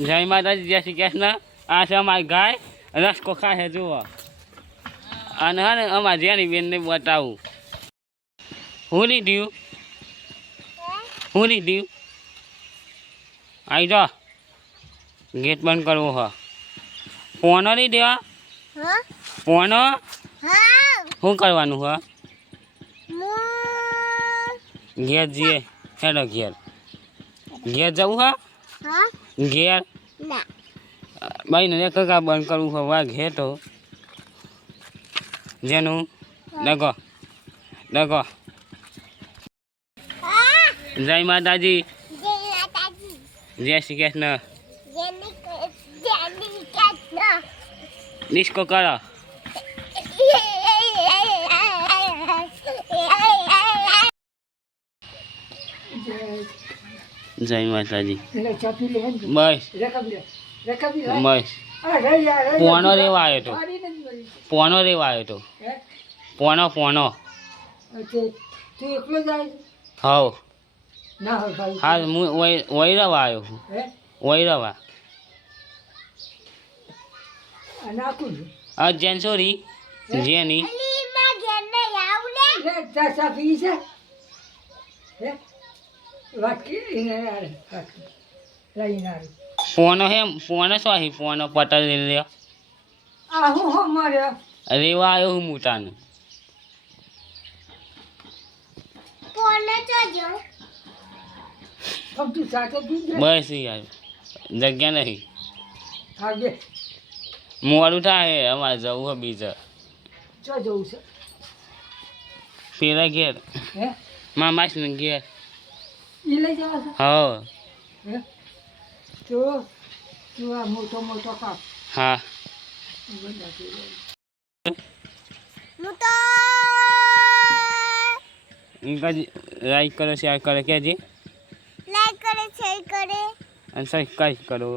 જય માતાજી, જય શ્રી કૃષ્ણ. આ છે અમારી ગાય, રસકો ખાય જુઓ. અને હા ને અમારા જેની બેનને બતાવું. હું લીધું આવી જા. ગેટ બંધ કરવું હ. પોનો નહીં દેવા પોનો શું કરવાનું હ? ઘેર જઈએ. હેડો ઘેર જવું હા ઘેર ભાઈ ને કકા બંધ કરવું હોય વાઘ હે તો જેનું ડગો જય માતાજી, જય શ્રી કૃષ્ણ. ડિસ્કો કરો. જય માતાજી. બસ પોનો રેવા આવ્યો તો પોનો હવ હા હું વૈરવા આવ્યો છું. વૈરવા જેનસોરી જેની ફોનો હે ફોનો શું ફોનો પટલ લઈ લ્યો. રેવા આવ્યો હું મોટાનું. બસ યાર જગ્યા નહીં. મોડું થાય અમારે જવું હોય બીજા જવું છે પેલા ઘેર મામાસ ને ઘેર લઈ જવા છે. મોટો કાપ. હા લાઈક કરો શેર કરો કેજી અને સબસ્ક્રાઈબ કરો.